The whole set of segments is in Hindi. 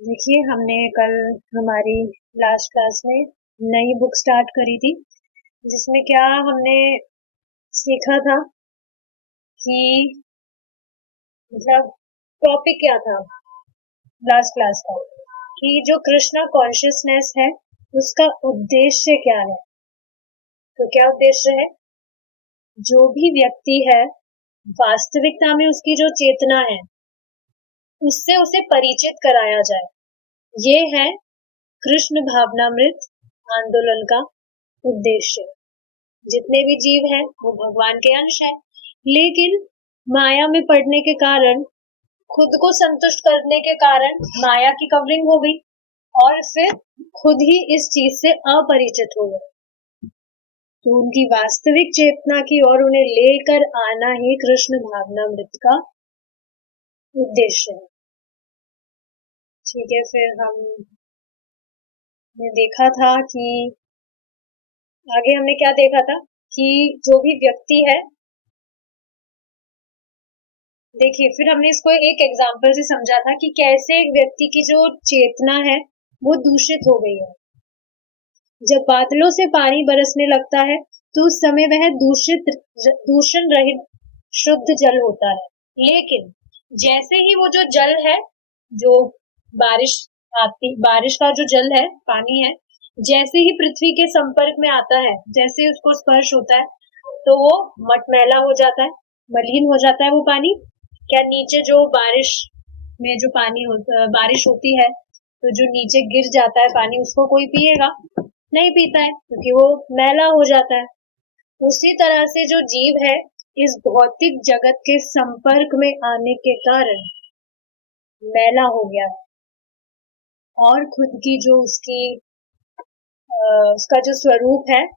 देखिए, हमने कल हमारी लास्ट क्लास में नई बुक स्टार्ट करी थी, जिसमें क्या हमने सीखा था कि मतलब टॉपिक क्या था लास्ट क्लास का, कि जो कृष्णा कॉन्शियसनेस है उसका उद्देश्य क्या है। तो क्या उद्देश्य है? जो भी व्यक्ति है, वास्तविकता में उसकी जो चेतना है उससे उसे परिचित कराया जाए। ये है कृष्ण भावनामृत आंदोलन का उद्देश्य। जितने भी जीव हैं वो भगवान के अंश हैं, लेकिन माया में पड़ने के कारण, खुद को संतुष्ट करने के कारण माया की कवरिंग हो गई और फिर खुद ही इस चीज से अपरिचित हो गए। तो उनकी वास्तविक चेतना की ओर उन्हें लेकर आना ही कृष्ण भावनामृत का उद्देश्य है। ठीक है, फिर हमने देखा था कि आगे हमने क्या देखा था कि जो भी व्यक्ति है, देखिए फिर हमने इसको एक एग्जाम्पल से समझा था कि कैसे एक व्यक्ति की जो चेतना है वो दूषित हो गई है। जब बादलों से पानी बरसने लगता है तो उस समय वह दूषण रहित शुद्ध जल होता है, लेकिन जैसे ही वो जो जल है, जो बारिश का जो जल है, पानी है, जैसे ही पृथ्वी के संपर्क में आता है, जैसे ही उसको स्पर्श होता है तो वो मटमैला हो जाता है, मलिन हो जाता है वो पानी। क्या नीचे जो बारिश में जो पानी होता, बारिश होती है, तो जो नीचे गिर जाता है पानी, उसको कोई पिएगा? नहीं पीता है, क्योंकि वो मैला हो जाता है। उसी तरह से जो जीव है, इस भौतिक जगत के संपर्क में आने के कारण मैला हो गया है और खुद की जो उसका जो स्वरूप है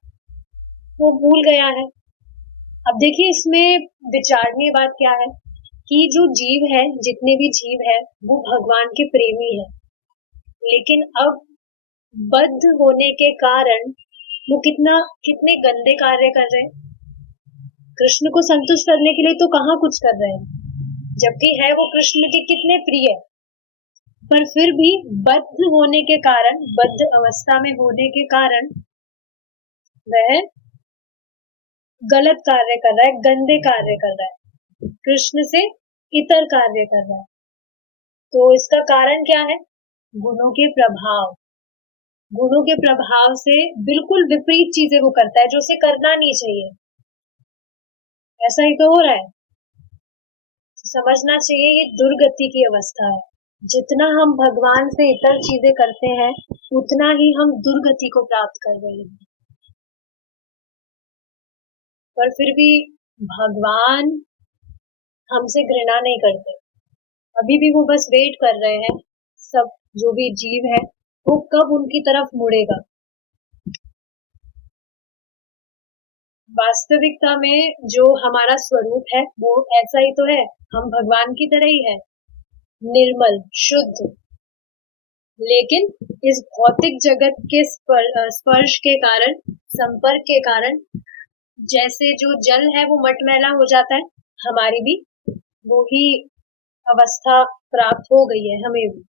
वो भूल गया है। अब देखिए, इसमें विचारणीय बात क्या है कि जो जीव है, जितने भी जीव है, वो भगवान के प्रेमी है, लेकिन अब बद्ध होने के कारण वो कितने गंदे कार्य कर रहे हैं। कृष्ण को संतुष्ट करने के लिए तो कहाँ कुछ कर रहे हैं, जबकि है वो कृष्ण के कितने प्रिय, पर फिर भी बद्ध होने के कारण, बद्ध अवस्था में होने के कारण वह गलत कार्य कर रहा है, गंदे कार्य कर रहा है, कृष्ण से इतर कार्य कर रहा है। तो इसका कारण क्या है? गुणों के प्रभाव। गुणों के प्रभाव से बिल्कुल विपरीत चीजें वो करता है जो उसे करना नहीं चाहिए। ऐसा ही तो हो रहा है। समझना चाहिए, ये दुर्गति की अवस्था है। जितना हम भगवान से इतर चीजें करते हैं, उतना ही हम दुर्गति को प्राप्त कर रहे हैं। पर फिर भी भगवान हमसे घृणा नहीं करते। अभी भी वो बस वेट कर रहे हैं, सब जो भी जीव है वो कब उनकी तरफ मुड़ेगा। वास्तविकता में जो हमारा स्वरूप है वो ऐसा ही तो है, हम भगवान की तरह ही है, निर्मल, शुद्ध। लेकिन इस भौतिक जगत के स्पर्श के कारण, संपर्क के कारण, जैसे जो जल है वो मटमैला हो जाता है, हमारी भी वो ही अवस्था प्राप्त हो गई है हमें भी।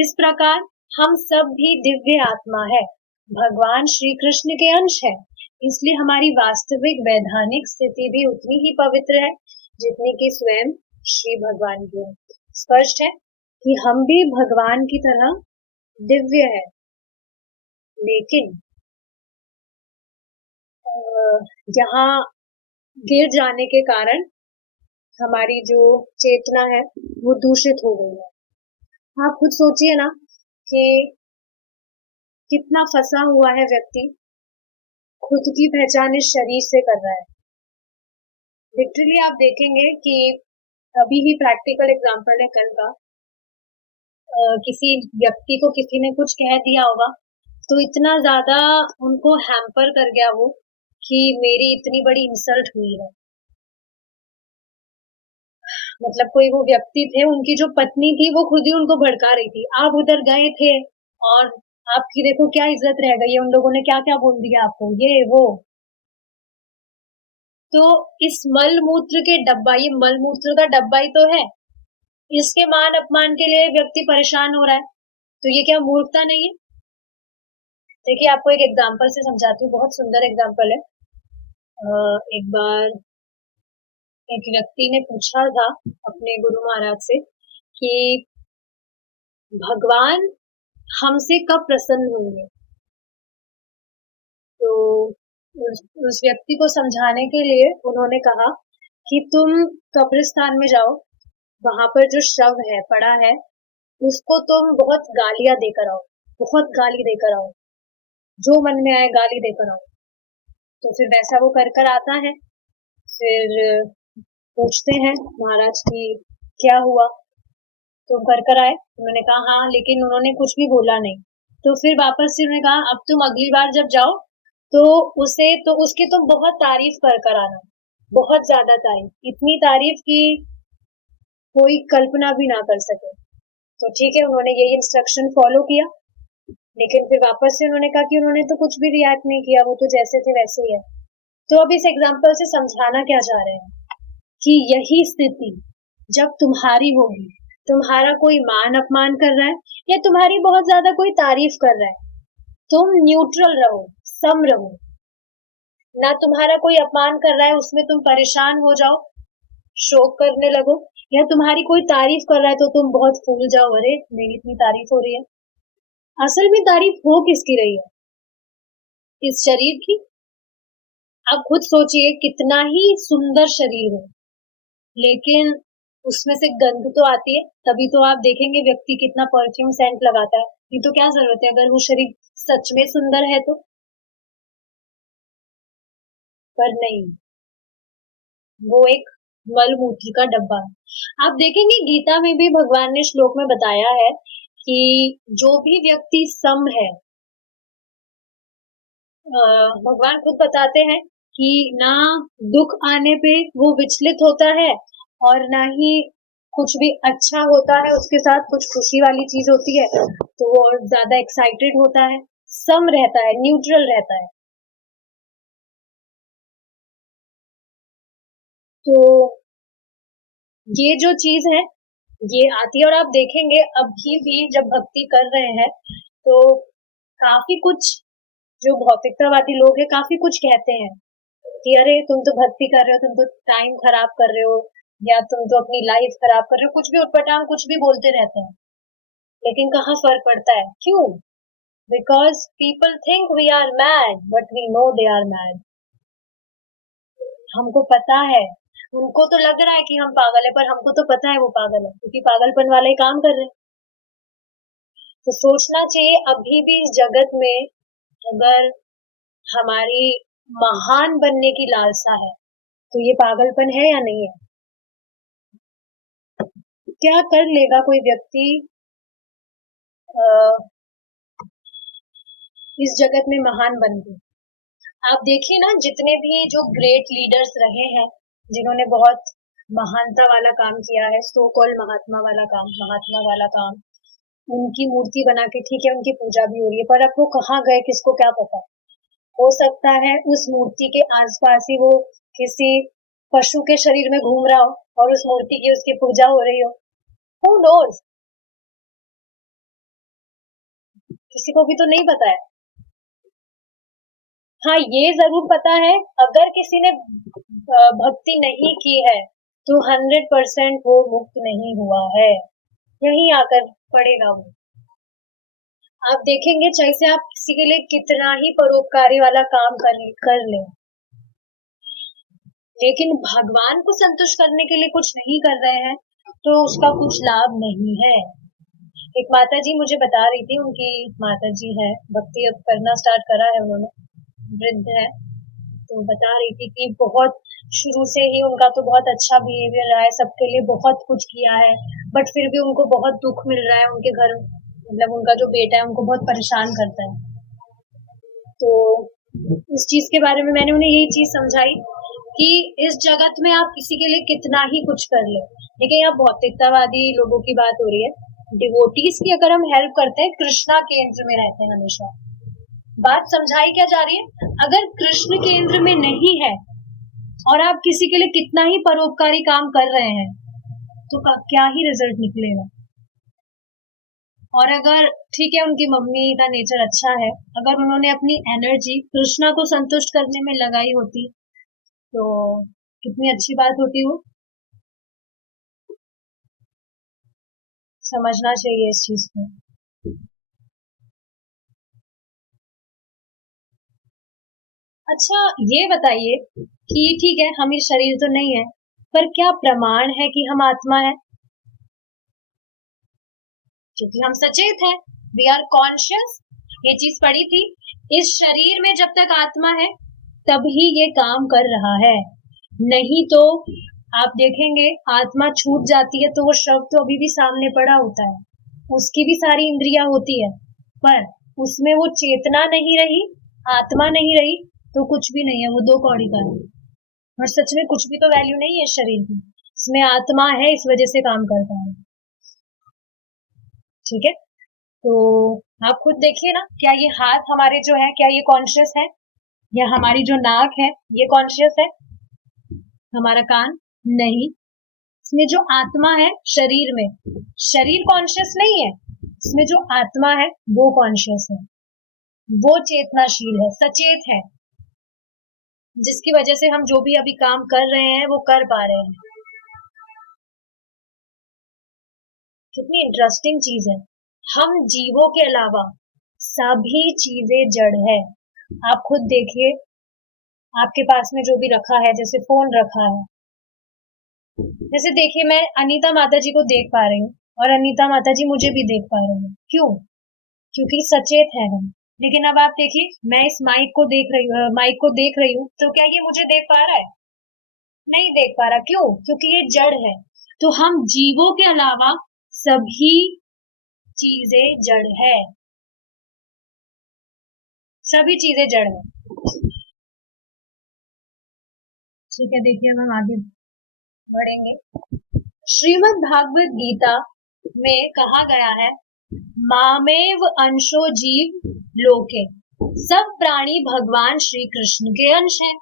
इस प्रकार हम सब भी दिव्य आत्मा है, भगवान श्री कृष्ण के अंश है, इसलिए हमारी वास्तविक वैधानिक स्थिति भी उतनी ही पवित्र है जितनी कि स्वयं श्री भगवान की है। स्पष्ट है कि हम भी भगवान की तरह दिव्य है, लेकिन यहाँ गिर जाने के कारण हमारी जो चेतना है वो दूषित हो गई है। आप खुद सोचिए ना कि कितना फंसा हुआ है व्यक्ति, खुद की पहचान इस शरीर से कर रहा है। लिटरली आप देखेंगे कि अभी ही प्रैक्टिकल एग्जांपल है कल का, किसी व्यक्ति को किसी ने कुछ कह दिया होगा तो इतना ज्यादा उनको हैम्पर कर गया वो कि मेरी इतनी बड़ी इंसल्ट हुई है। मतलब कोई वो व्यक्ति थे, उनकी जो पत्नी थी वो खुद ही उनको भड़का रही थी, आप उधर गए थे और आपकी देखो क्या इज्जत रह गई है, उन लोगों ने क्या क्या बोल दिया आपको, ये वो। तो इस मल मूत्र के डब्बा, ये मल मूत्र का डब्बा ही तो है, इसके मान अपमान के लिए व्यक्ति परेशान हो रहा है, तो ये क्या मूर्खता नहीं है? देखिए, आपको एक एग्जाम्पल से समझाती हूँ, बहुत सुंदर एग्जाम्पल है। एक बार एक व्यक्ति ने पूछा था अपने गुरु महाराज से कि भगवान हमसे कब प्रसन्न होंगे। तो उस व्यक्ति को समझाने के लिए उन्होंने कहा कि तुम कब्रिस्तान में जाओ, वहां पर जो शव है पड़ा है उसको तुम बहुत गालियां देकर आओ, बहुत गाली देकर आओ, जो मन में आए गाली देकर आओ। तो फिर वैसा वो कर कर आता है। फिर पूछते हैं महाराज की क्या हुआ, तुम कर कर आए? उन्होंने कहा हाँ, लेकिन उन्होंने कुछ भी बोला नहीं। तो फिर वापस से उन्होंने कहा अब तुम अगली बार जब जाओ तो उसकी तुम बहुत तारीफ कर कर आना, बहुत ज्यादा तारीफ, इतनी तारीफ कि कोई कल्पना भी ना कर सके। तो ठीक है, उन्होंने ये इंस्ट्रक्शन फॉलो किया, लेकिन फिर वापस से उन्होंने कहा कि उन्होंने तो कुछ भी रिएक्ट नहीं किया, वो तो जैसे थे वैसे ही है। तो अब इस एग्जाम्पल से समझाना क्या चाह रहे हैं कि यही स्थिति जब तुम्हारी होगी, तुम्हारा कोई मान अपमान कर रहा है या तुम्हारी बहुत ज्यादा कोई तारीफ कर रहा है, तुम न्यूट्रल रहो, सम रहो। ना तुम्हारा कोई अपमान कर रहा है उसमें तुम परेशान हो जाओ, शोक करने लगो, या तुम्हारी कोई तारीफ कर रहा है तो तुम बहुत फूल जाओ, अरे मेरी इतनी तारीफ हो रही है। असल में तारीफ हो किसकी रही है? इस शरीर की। आप खुद सोचिए, कितना ही सुंदर शरीर हो लेकिन उसमें से गंध तो आती है, तभी तो आप देखेंगे व्यक्ति कितना परफ्यूम सेंट लगाता है। ये तो क्या जरूरत है अगर वो शरीर सच में सुंदर है तो। पर नहीं, वो एक मलमूत्र का डब्बा है। आप देखेंगे गीता में भी भगवान ने श्लोक में बताया है कि जो भी व्यक्ति सम है, भगवान खुद बताते हैं कि ना दुख आने पे वो विचलित होता है और ना ही कुछ भी अच्छा होता है उसके साथ कुछ खुशी वाली चीज होती है तो वो ज्यादा एक्साइटेड होता है, सम रहता है, न्यूट्रल रहता है। तो ये जो चीज है ये आती है, और आप देखेंगे अभी भी जब भक्ति कर रहे हैं तो काफी कुछ जो भौतिकतावादी लोग हैं काफी कुछ कहते हैं कि अरे तुम तो भक्ति कर रहे हो, तुम तो टाइम खराब कर रहे हो, या तुम तो अपनी लाइफ खराब कर रहे हो, कुछ भी उटपटांग कुछ भी बोलते रहते हैं। लेकिन कहाँ फर्क पड़ता है, क्यों? Because people think we are mad but we know they are mad. हमको पता है, उनको तो लग रहा है कि हम पागल है, पर हमको तो पता है वो पागल है, क्योंकि पागलपन वाले काम कर रहे हैं। तो सोचना चाहिए अभी भी इस जगत में अगर हमारी महान बनने की लालसा है तो ये पागलपन है या नहीं है? क्या कर लेगा कोई व्यक्ति इस जगत में महान बन के? आप देखिए ना, जितने भी जो ग्रेट लीडर्स रहे हैं जिन्होंने बहुत महानता वाला काम किया है, सो कॉल्ड महात्मा वाला काम, उनकी मूर्ति बना के ठीक है उनकी पूजा भी हो रही है, पर अब वो कहाँ गए किसको क्या पता। हो सकता है उस मूर्ति के आसपास ही वो किसी पशु के शरीर में घूम रहा हो और उस मूर्ति की उसकी पूजा हो रही हो। Who knows? किसी को भी तो नहीं पता है। हाँ, ये जरूर पता है, अगर किसी ने भक्ति नहीं की है तो 100% वो मुक्त नहीं हुआ है, यही आकर पड़ेगा वो। आप देखेंगे जैसे आप किसी के लिए कितना ही परोपकारी वाला काम कर ले, लेकिन भगवान को संतुष्ट करने के लिए कुछ नहीं कर रहे हैं तो उसका कुछ लाभ नहीं है। एक माता जी मुझे बता रही थी, उनकी माता जी है, भक्ति अब करना स्टार्ट करा है उन्होंने, वृद्ध है, तो बता रही थी कि बहुत शुरू से ही उनका तो बहुत अच्छा बिहेवियर रहा है, सबके लिए बहुत कुछ किया है, बट फिर भी उनको बहुत दुख मिल रहा है, उनके घर मतलब उनका जो बेटा है उनको बहुत परेशान करता है। तो इस चीज के बारे में मैंने उन्हें यही चीज समझाई कि इस जगत में आप किसी के लिए कितना ही कुछ कर ले, लेकिन यहाँ भौतिकतावादी लोगों की बात हो रही है। डिवोटीज की अगर हम हेल्प करते हैं, कृष्णा केंद्र में रहते हैं हमेशा। बात समझाई क्या जा रही है? अगर कृष्ण केंद्र में नहीं है और आप किसी के लिए कितना ही परोपकारी काम कर रहे हैं तो क्या ही रिजल्ट निकलेगा। और अगर ठीक है उनकी मम्मी का नेचर अच्छा है, अगर उन्होंने अपनी एनर्जी कृष्णा को संतुष्ट करने में लगाई होती तो कितनी अच्छी बात होती वो। समझना चाहिए इस चीज को। अच्छा ये बताइए कि ठीक है हम ये शरीर तो नहीं है, पर क्या प्रमाण है कि हम आत्मा है? क्योंकि हम सचेत हैं, वी आर कॉन्शियस। ये चीज पढ़ी थी, इस शरीर में जब तक आत्मा है तभी ये काम कर रहा है, नहीं तो आप देखेंगे आत्मा छूट जाती है तो वो शव तो अभी भी सामने पड़ा होता है, उसकी भी सारी इंद्रियां होती है, पर उसमें वो चेतना नहीं रही, आत्मा नहीं रही, तो कुछ भी नहीं है, वो दो कौड़ी का है। और सच में कुछ भी तो वैल्यू नहीं है शरीर की, इसमें आत्मा है इस वजह से काम करता है। ठीक है, तो आप खुद देखिए ना, क्या ये हाथ हमारे जो है क्या ये कॉन्शियस है? या हमारी जो नाक है ये कॉन्शियस है? हमारा कान नहीं। इसमें जो आत्मा है शरीर में, शरीर कॉन्शियस नहीं है, इसमें जो आत्मा है वो कॉन्शियस है, वो चेतनाशील है, सचेत है, जिसकी वजह से हम जो भी अभी काम कर रहे हैं वो कर पा रहे हैं। कितनी इंटरेस्टिंग चीज है, हम जीवों के अलावा सभी चीजें जड़ है। आप खुद देखिए, आपके पास में जो भी रखा है, जैसे फोन रखा है, जैसे देखिए मैं अनीता माता जी को देख पा रही हूँ और अनीता माता जी मुझे भी देख पा रही हूँ, क्यों? क्योंकि सचेत है हम। लेकिन अब आप देखिए, मैं इस माइक को देख रही हूँ, तो क्या ये मुझे देख पा रहा है? नहीं देख पा रहा, क्यों? क्योंकि ये जड़ है। तो हम जीवों के अलावा सभी चीजें जड़ है, सभी चीजें जड़ है। ठीक है, देखिए अब हम आगे बढ़ेंगे। श्रीमद् भागवत गीता में कहा गया है, मामेव अंशो जीव लोके, सब प्राणी भगवान श्री कृष्ण के अंश हैं।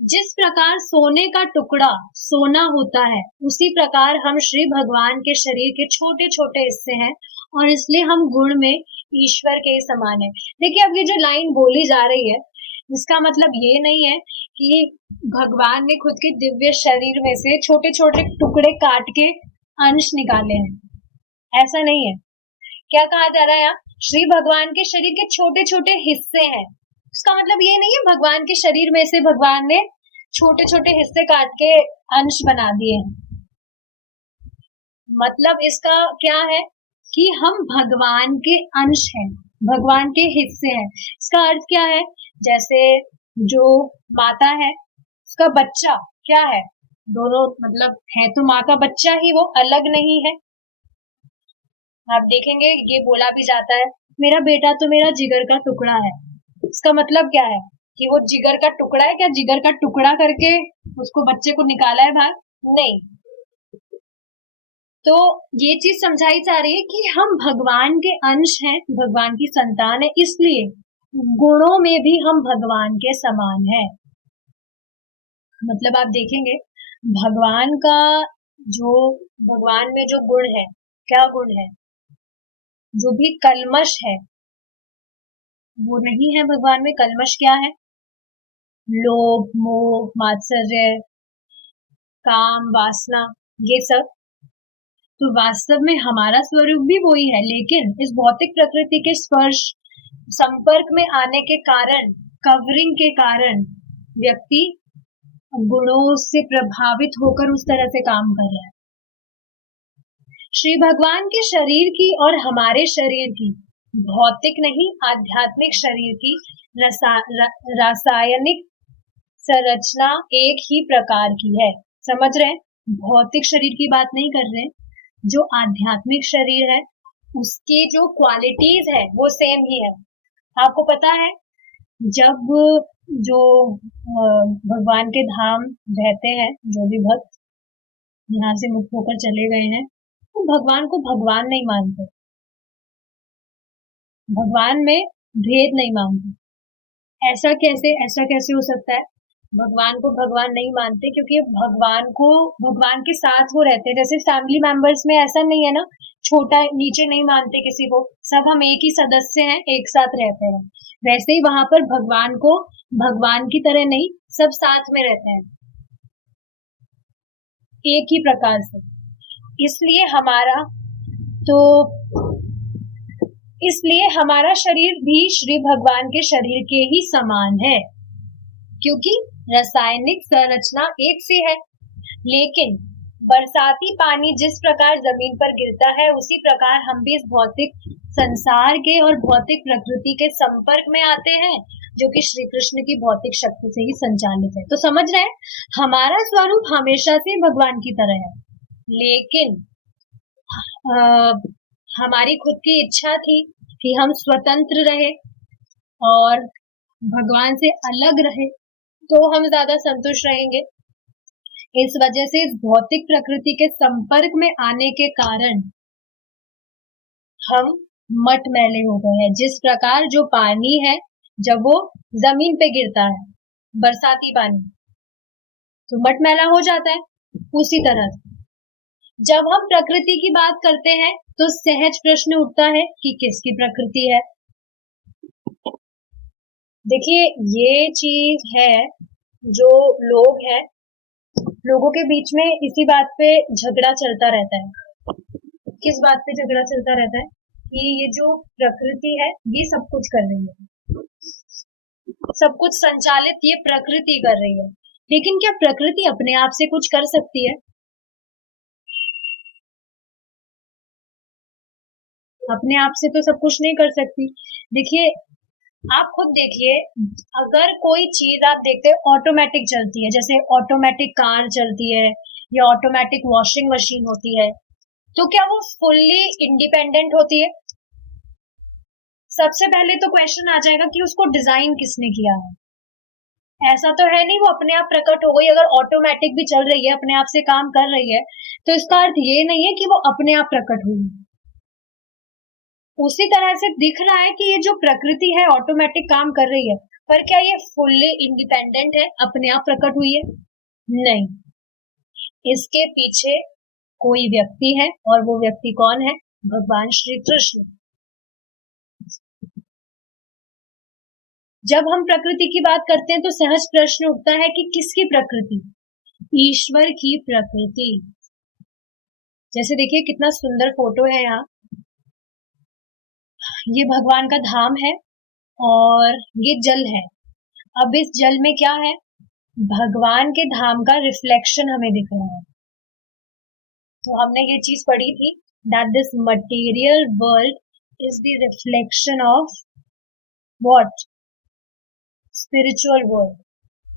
जिस प्रकार सोने का टुकड़ा सोना होता है, उसी प्रकार हम श्री भगवान के शरीर के छोटे छोटे हिस्से हैं, और इसलिए हम गुण में ईश्वर के समान है। देखिए अब ये जो लाइन बोली जा रही है, इसका मतलब ये नहीं है कि भगवान ने खुद के दिव्य शरीर में से छोटे छोटे टुकड़े काट के अंश निकाले हैं, ऐसा नहीं है। क्या कहा जा रहा है यहाँ? श्री भगवान के शरीर के छोटे छोटे हिस्से हैं, इसका मतलब ये नहीं है भगवान के शरीर में से भगवान ने छोटे छोटे हिस्से काट के अंश बना दिए हैं। मतलब इसका क्या है कि हम भगवान के अंश हैं, भगवान के हिस्से हैं। इसका अर्थ क्या है? जैसे जो माता है, उसका बच्चा क्या है? दोनों मतलब है तो माँ का बच्चा ही, वो अलग नहीं है। आप देखेंगे ये बोला भी जाता है, मेरा बेटा तो मेरा जिगर का टुकड़ा है। इसका मतलब क्या है कि वो जिगर का टुकड़ा है? क्या जिगर का टुकड़ा करके उसको बच्चे को निकाला है बाहर? नहीं। तो ये चीज समझाई जा रही है कि हम भगवान के अंश हैं, भगवान की संतान है, इसलिए गुणों में भी हम भगवान के समान हैं। मतलब आप देखेंगे भगवान का जो, भगवान में जो गुण है, क्या गुण है? जो भी कल्मश है वो नहीं है भगवान में। कल्मश क्या है? लोभ, मोह, मात्सर्य, काम, वासना, ये सब। तो वास्तव में हमारा स्वरूप भी वही है, लेकिन इस भौतिक प्रकृति के स्पर्श संपर्क में आने के कारण, कवरिंग के कारण व्यक्ति गुणों से प्रभावित होकर उस तरह से काम कर रहा है। श्री भगवान के शरीर की और हमारे शरीर की, भौतिक नहीं आध्यात्मिक शरीर की रासायनिक संरचना एक ही प्रकार की है। समझ रहे हैं? भौतिक शरीर की बात नहीं कर रहे हैं, जो आध्यात्मिक शरीर है उसकी जो क्वालिटीज है वो सेम ही है। आपको पता है जब जो भगवान के धाम रहते हैं, जो भी भक्त यहाँ से मुक्त होकर चले गए हैं, तो भगवान को भगवान नहीं मानते, भगवान में भेद नहीं मानते। ऐसा कैसे हो सकता है? भगवान को भगवान नहीं मानते, क्योंकि भगवान के साथ वो रहते हैं। जैसे फैमिली मेंबर्स में ऐसा नहीं है ना, छोटा नीचे नहीं मानते किसी को, सब हम एक ही सदस्य हैं, एक साथ रहते हैं। वैसे ही वहां पर भगवान को भगवान की तरह नहीं, सब साथ में रहते हैं, एक ही प्रकार से। इसलिए हमारा तो इसलिए हमारा शरीर भी श्री भगवान के शरीर के ही समान है, क्योंकि रासायनिक संरचना एक सी है। लेकिन बरसाती पानी जिस प्रकार जमीन पर गिरता है, उसी प्रकार हम भी इस भौतिक संसार के और भौतिक प्रकृति के संपर्क में आते हैं, जो कि श्री कृष्ण की भौतिक शक्ति से ही संचालित है। तो समझ रहे हैं, हमारा स्वरूप हमेशा से भगवान की तरह है, लेकिन हमारी खुद की इच्छा थी कि हम स्वतंत्र रहे और भगवान से अलग रहे, तो हम ज्यादा संतुष्ट रहेंगे। इस वजह से इस भौतिक प्रकृति के संपर्क में आने के कारण हम मटमैले हो गए हैं। जिस प्रकार जो पानी है, जब वो जमीन पे गिरता है, बरसाती पानी, तो मटमैला हो जाता है। उसी तरह जब हम प्रकृति की बात करते हैं, तो सहज प्रश्न उठता है कि किसकी प्रकृति है। देखिए, ये चीज है, जो लोग हैं, लोगों के बीच में इसी बात पे झगड़ा चलता रहता है। किस बात पे झगड़ा चलता रहता है? कि ये जो प्रकृति है, ये सब कुछ कर रही है, सब कुछ संचालित ये प्रकृति कर रही है। लेकिन क्या प्रकृति अपने आप से कुछ कर सकती है? अपने आप से तो सब कुछ नहीं कर सकती। देखिए, आप खुद देखिए, अगर कोई चीज आप देखते हैं ऑटोमेटिक चलती है, जैसे ऑटोमेटिक कार चलती है या ऑटोमेटिक वॉशिंग मशीन होती है, तो क्या वो फुल्ली इंडिपेंडेंट होती है? सबसे पहले तो क्वेश्चन आ जाएगा कि उसको डिजाइन किसने किया है। ऐसा तो है नहीं वो अपने आप प्रकट हो गई। अगर ऑटोमेटिक भी चल रही है, अपने आप से काम कर रही है, तो इसका अर्थ ये नहीं है कि वो अपने आप प्रकट हुई। उसी तरह से दिख रहा है कि ये जो प्रकृति है ऑटोमेटिक काम कर रही है, पर क्या ये फुल्ली इंडिपेंडेंट है, अपने आप प्रकट हुई है? नहीं, इसके पीछे कोई व्यक्ति है, और वो व्यक्ति कौन है? भगवान श्री कृष्ण। जब हम प्रकृति की बात करते हैं, तो सहज प्रश्न उठता है कि किसकी प्रकृति? ईश्वर की प्रकृति। जैसे देखिए, कितना सुंदर फोटो है यहाँ, ये भगवान का धाम है और ये जल है। अब इस जल में क्या है? भगवान के धाम का रिफ्लेक्शन हमें दिख रहा है। तो हमने ये चीज पढ़ी थी, that this material world is the reflection of what? Spiritual world.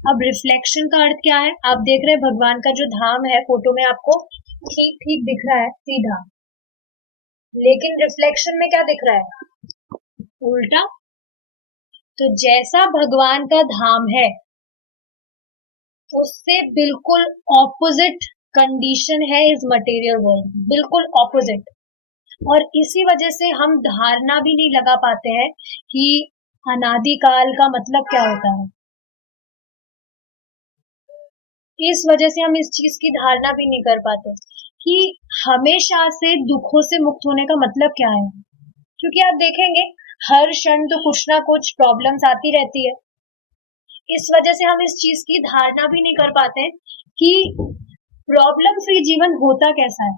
अब रिफ्लेक्शन का अर्थ क्या है? आप देख रहे हैं भगवान का जो धाम है, फोटो में आपको ठीक ठीक दिख रहा है, सीधा, लेकिन रिफ्लेक्शन में क्या दिख रहा है? उल्टा। तो जैसा भगवान का धाम है, उससे बिल्कुल ऑपोजिट कंडीशन है इस मटेरियल वर्ल्ड, बिल्कुल ऑपोजिट। और इसी वजह से हम धारणा भी नहीं लगा पाते हैं कि अनादिकाल का मतलब क्या होता है। इस वजह से हम इस चीज की धारणा भी नहीं कर पाते कि हमेशा से दुखों से मुक्त होने का मतलब क्या है। क्योंकि आप देखेंगे, हर क्षण तो कुछ ना कुछ प्रॉब्लम्स आती रहती है। इस वजह से हम इस चीज की धारणा भी नहीं कर पाते कि प्रॉब्लम फ्री जीवन होता कैसा है।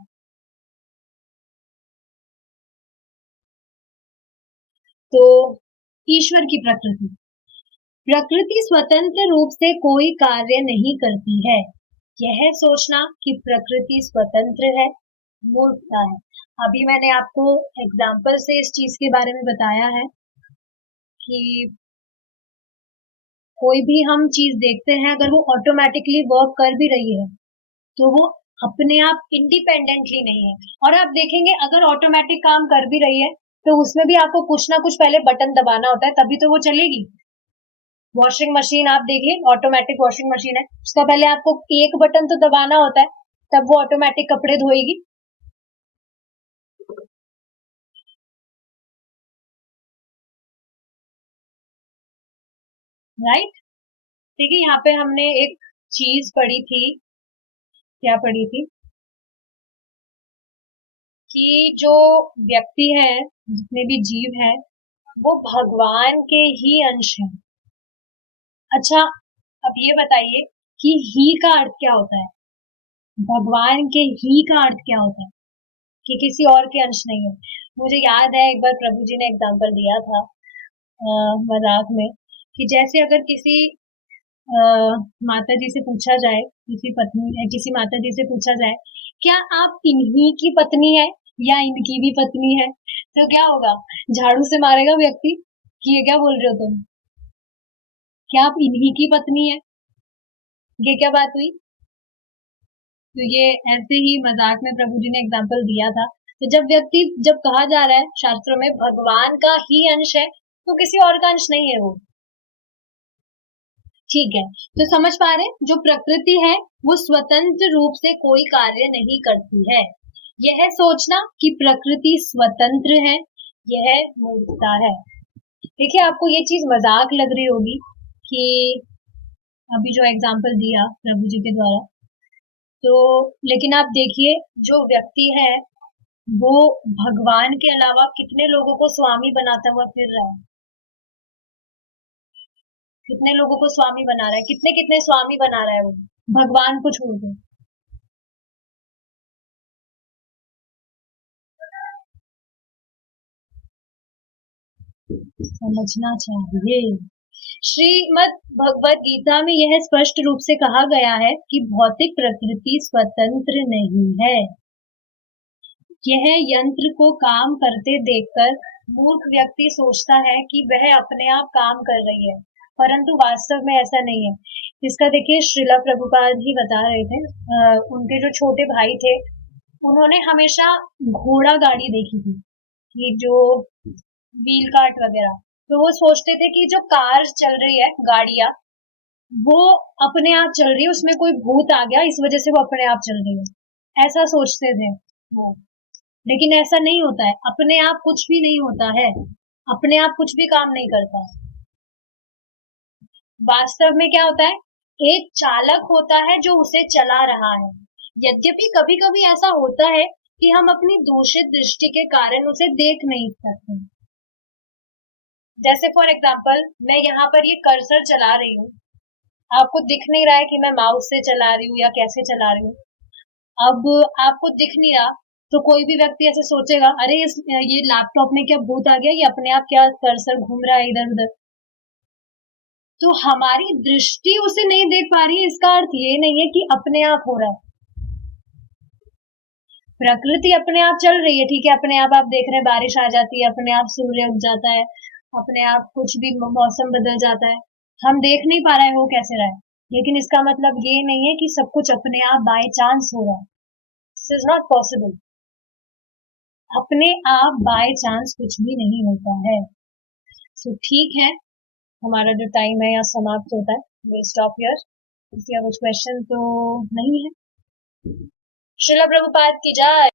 तो ईश्वर की प्रकृति, प्रकृति स्वतंत्र रूप से कोई कार्य नहीं करती है। यह सोचना कि प्रकृति स्वतंत्र है, मूर्खता है। अभी मैंने आपको एग्जाम्पल से इस चीज के बारे में बताया है कि कोई भी हम चीज देखते हैं, अगर वो ऑटोमेटिकली वर्क कर भी रही है, तो वो अपने आप इंडिपेंडेंटली नहीं है। और आप देखेंगे, अगर ऑटोमेटिक काम कर भी रही है, तो उसमें भी आपको कुछ ना कुछ पहले बटन दबाना होता है, तभी तो वो चलेगी। वॉशिंग मशीन आप देखिए, ऑटोमेटिक वॉशिंग मशीन है, उसका पहले आपको एक बटन तो दबाना होता है, तब वो ऑटोमेटिक कपड़े धोएगी। राइट? ठीक है, यहाँ पे हमने एक चीज पढ़ी थी, क्या पढ़ी थी, कि जो व्यक्ति है, जितने भी जीव हैं, वो भगवान के ही अंश हैं। अच्छा, अब ये बताइए कि ही का अर्थ क्या होता है? भगवान के ही का अर्थ क्या होता है? कि किसी और के अंश नहीं है। मुझे याद है एक बार प्रभु जी ने एग्जाम्पल दिया था मजाक में, कि जैसे अगर किसी माता जी से पूछा जाए, किसी माता जी से पूछा जाए, क्या आप इन्हीं की पत्नी है या इनकी भी पत्नी है, तो क्या होगा? झाड़ू से मारेगा व्यक्ति कि ये क्या बोल रहे हो तुम, क्या आप इन्हीं की पत्नी है? ये क्या बात हुई? तो ये ऐसे ही मजाक में प्रभु जी ने एग्जाम्पल दिया था। तो जब कहा जा रहा है शास्त्रों में भगवान का ही अंश है, तो किसी और का अंश नहीं है वो। ठीक है, तो समझ पा रहे हैं, जो प्रकृति है वो स्वतंत्र रूप से कोई कार्य नहीं करती है। यह सोचना कि प्रकृति स्वतंत्र है, यह मूर्खता है। देखिए, आपको ये चीज मजाक लग रही होगी कि अभी जो एग्जाम्पल दिया प्रभु जी के द्वारा, तो लेकिन आप देखिए, जो व्यक्ति है वो भगवान के अलावा कितने लोगों को स्वामी बनाता हुआ फिर रहा है, कितने लोगों को स्वामी बना रहा है, कितने कितने स्वामी बना रहा है वो, भगवान को छोड़ के। समझना चाहिए। श्रीमद् भगवत गीता में यह स्पष्ट रूप से कहा गया है कि भौतिक प्रकृति स्वतंत्र नहीं है। यह यंत्र को काम करते देखकर मूर्ख व्यक्ति सोचता है कि वह अपने आप काम कर रही है, परंतु वास्तव में ऐसा नहीं है। इसका देखिए, श्रीला प्रभुपाद ही बता रहे थे, उनके जो छोटे भाई थे, उन्होंने हमेशा घोड़ा गाड़ी देखी थी, कि जो व्हील कार्ट वगैरह, तो वो सोचते थे कि जो कार चल रही है, गाड़ियां, वो अपने आप चल रही है, उसमें कोई भूत आ गया इस वजह से वो अपने आप चल रही है, ऐसा सोचते थे वो। लेकिन ऐसा नहीं होता है, अपने आप कुछ भी नहीं होता है, अपने आप कुछ भी काम नहीं करता है। वास्तव में क्या होता है, एक चालक होता है जो उसे चला रहा है। यद्यपि कभी कभी ऐसा होता है कि हम अपनी दूषित दृष्टि के कारण उसे देख नहीं सकते। जैसे फॉर एग्जाम्पल, मैं यहाँ पर ये कर्सर चला रही हूँ, आपको दिख नहीं रहा है कि मैं माउस से चला रही हूँ या कैसे चला रही हूँ। अब आपको दिख नहीं रहा, तो कोई भी व्यक्ति ऐसे सोचेगा, अरे ये लैपटॉप में क्या भूत आ गया, ये अपने आप क्या कर्सर घूम रहा है इधर उधर। तो हमारी दृष्टि उसे नहीं देख पा रही है, इसका अर्थ ये नहीं है कि अपने आप हो रहा है। प्रकृति अपने आप चल रही है, ठीक है, अपने आप देख रहे हैं बारिश आ जाती है, अपने आप सूर्य उग जाता है, अपने आप कुछ भी मौसम बदल जाता है, हम देख नहीं पा रहे हैं वो कैसे रहा है। लेकिन इसका मतलब ये नहीं है कि सब कुछ अपने आप बाय चांस हो रहा है। This is not possible. अपने आप बाय चांस कुछ भी नहीं होता है। सो ठीक है, हमारा जो टाइम है यहाँ समाप्त होता है, विल स्टॉप हियर। कुछ क्वेश्चन तो नहीं है? श्रीला प्रभुपाद की जय।